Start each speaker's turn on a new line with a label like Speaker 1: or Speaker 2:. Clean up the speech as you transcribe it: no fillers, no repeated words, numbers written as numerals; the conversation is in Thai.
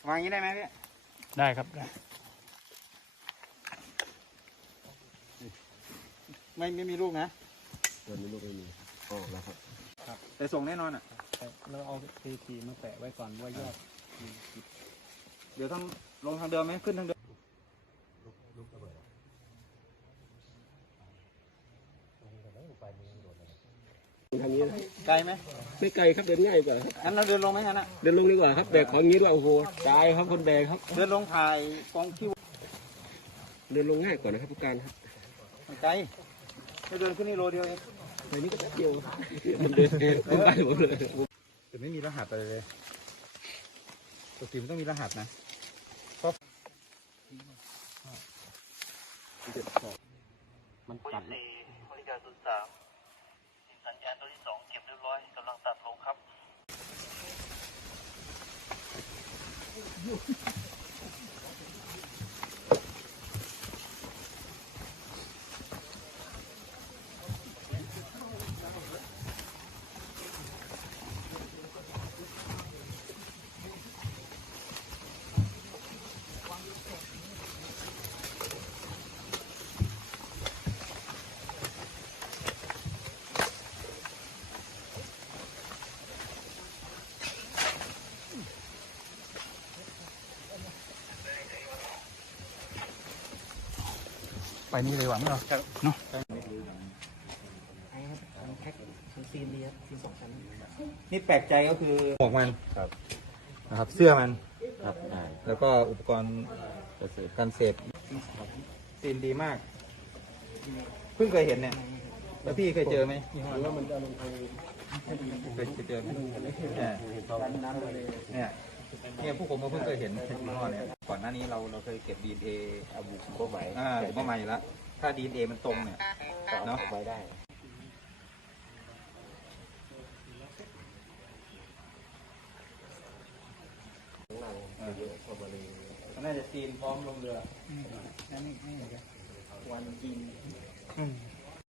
Speaker 1: วางอย่างนี้ได้ไหมพี่
Speaker 2: ได้ครับได้
Speaker 1: ไม่มีลูกนะ
Speaker 3: ตัวนี้ลูกไม่มีอ๋อแล้วครับ
Speaker 1: แต่ส่งแน่นอนอ่ะ
Speaker 2: เราเอาทีมาแปะไว้ก่อนว่ายอด
Speaker 1: เดี๋ยวต้องลงทางเดิมไหมขึ้นทางเดิม
Speaker 3: ทางนี้นะ
Speaker 1: ไกลไหม
Speaker 3: ไม่ไกลครับเดินง่ายกว่าครับ
Speaker 1: งั้นเราเดินลงไหมงั้นอ่ะ
Speaker 3: เดินลงดีกว่าครับแบกของนี้ด้วยโอ้โหตายครับคนแบกครับ
Speaker 1: เดินลงถ่ายกองคิว
Speaker 3: เดินลงง่ายกว่านะครับผู้การครับ
Speaker 1: ไกลไม่เดินขึ้นนี่โลเดียวเอง
Speaker 3: ในนี้ก็แป๊บเดียวมันเดินคนไปหมดเลย
Speaker 1: แต่ไม่มีรหัสอะไรเลยปกติมันต้องมีรหัสนะ
Speaker 3: มันตัด
Speaker 4: บริการ03สัญญาณตัวที่2เก็บเรียบร้อยกำลังตัดลงครับ
Speaker 2: ไปนี่เลยหวังเหรอเนาะ
Speaker 1: นี่แปลกใจก็คือหมวกมันนะครับเสื้อมัน
Speaker 3: ครับ
Speaker 1: แล้วก็อุปกรณ์การเสพซีนดีมากเพิ่งเคยเห็นเนี่ยแล้วพี่เคยเจอไหมหรือว่ามันจะลงไปเคยเจอไหมเนี่ยพวกผมก็เพิ่งเคยเห็นยี่ห้อเนี่ยก่อนหน้านี้เราเคยเก็บ DNA อาบุก็ใหม่ก็ใหม่แล้วถ้า DNA มันตรงเนี่ยเนาะไว้ได้น่าจะซีนพร้อมลงเรือนั่นนี่วันจีน